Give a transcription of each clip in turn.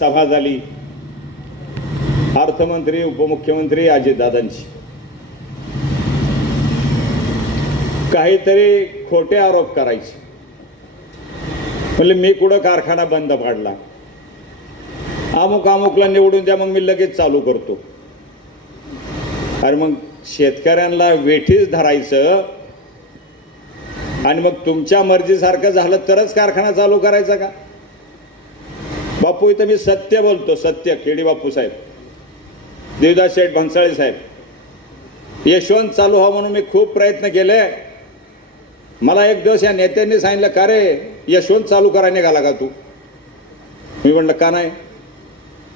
सभा झाली. अर्थमंत्री उपमुख्यमंत्री अजितदादांची काहीतरी खोटे आरोप करायचे. म्हणजे मी कुठं कारखाना बंद पाडला? अमुक अमुकला निवडून द्या मग मी लगेच चालू करतो. अरे मग शेतकऱ्यांना वेठीच धरायचं आणि मग तुमच्या मर्जीसारखं झालं तरच कारखाना चालू करायचा का? बापू इथं मी सत्य बोलतो सत्य केडी बापू साहेब. देवदास शेठ भन्साळे साहेब. यशवंत चालू व्हा म्हणून मी खूप प्रयत्न केले. मला एक दिवस या नेत्यांनी सांगितलं का रे यशवंत चालू करा निघाला का तू? मी म्हणलं का नाही?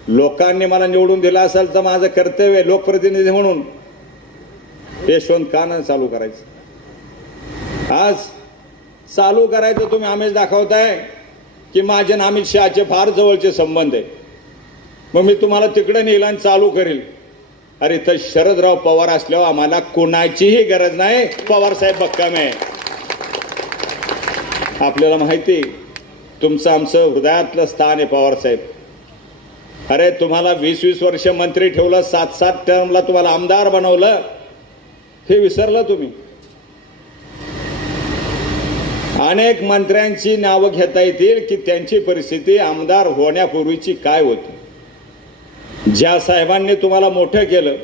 लोकांनी मला निवडून दिला असेल तर माझं कर्तव्य आहे लोकप्रतिनिधी म्हणून. यशवंत का नाही चालू करायचं? आज चालू करायचं तुम्ही आम्हीच दाखवताय. की माझे आणि अमित शहाचे फार जवळचे संबंध आहे. मग मी तुम्हाला तिकडे नेलं आणि चालू करेल. अरे इथं शरदराव पवार असल्यावर आम्हाला कोणाचीही गरज नाही. पवार साहेब बक्काम आहे. आपल्याला माहिती तुमचं आमचं हृदयातलं स्थान आहे पवार साहेब. अरे तुम्हाला वीस वीस वर्ष मंत्री ठेवलं सात सात टर्मला तुम्हाला आमदार बनवलं. हे विसरलं तुम्ही. अनेक मंत्र्यांची नावं घेता येतील की त्यांची परिस्थिती आमदार होण्यापूर्वीची काय होती? ज्या साहेबांनी तुम्हाला मोठं केलं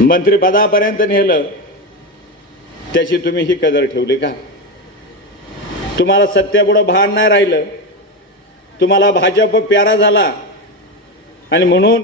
मंत्रिपदापर्यंत नेलं त्याची तुम्ही ही कदर ठेवली का? तुम्हाला सत्यापुढं भान नाही राहिलं तुम्हाला भाजप प्यारा झाला आणि म्हणून